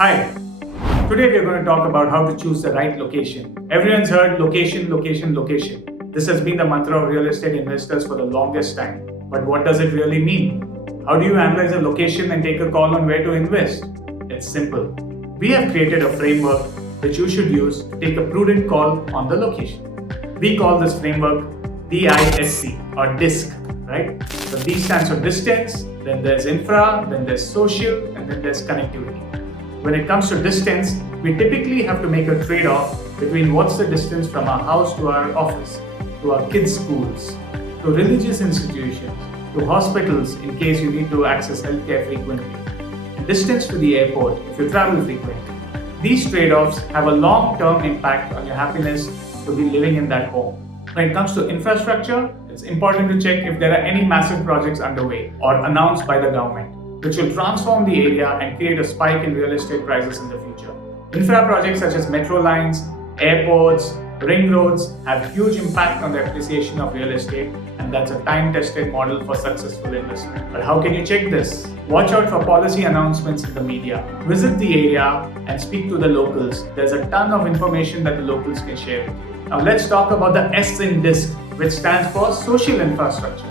Hi, today we are going to talk about how to choose the right location. Everyone's heard location, location, location. This has been the mantra of real estate investors for the longest time. But what does it really mean? How do you analyze a location and take a call on where to invest? It's simple. We have created a framework which you should use to take a prudent call on the location. We call this framework DISC or DISC, right? So D stands for distance, then there's infra, then there's social, and then there's connectivity. When it comes to distance, we typically have to make a trade-off between what's the distance from our house to our office, to our kids' schools, to religious institutions, to hospitals in case you need to access healthcare frequently, and distance to the airport if you travel frequently. These trade-offs have a long-term impact on your happiness to be living in that home. When it comes to infrastructure, it's important to check if there are any massive projects underway or announced by the government, which will transform the area and create a spike in real estate prices in the future. Infra projects such as metro lines, airports, ring roads have huge impact on the appreciation of real estate, and that's a time-tested model for successful investment. But how can you check this? Watch out for policy announcements in the media. Visit the area and speak to the locals. There's a ton of information that the locals can share with you. Now let's talk about the S in DISC, which stands for social infrastructure.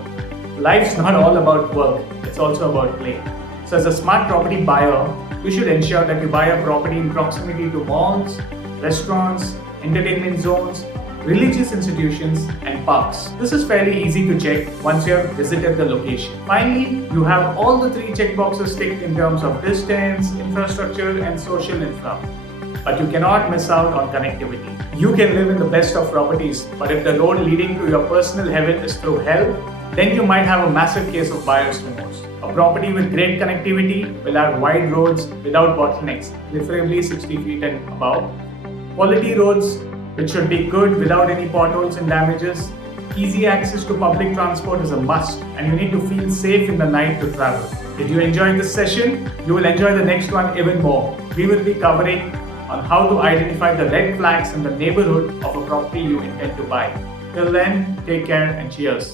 Life's not all about work, it's also about play. So as a smart property buyer, you should ensure that you buy a property in proximity to malls, restaurants, entertainment zones, religious institutions, and parks. This is fairly easy to check once you have visited the location. Finally, you have all the three checkboxes ticked in terms of distance, infrastructure, and social infra. But you cannot miss out on connectivity. You can live in the best of properties, but if the road leading to your personal heaven is through hell, then you might have a massive case of buyer's remorse. A property with great connectivity will have wide roads without bottlenecks, preferably 60 feet and above. Quality roads, which should be good without any potholes and damages. Easy access to public transport is a must, and you need to feel safe in the night to travel. Did you enjoy this session? You will enjoy the next one even more. We will be covering on how to identify the red flags in the neighborhood of a property you intend to buy. Till then, take care and cheers.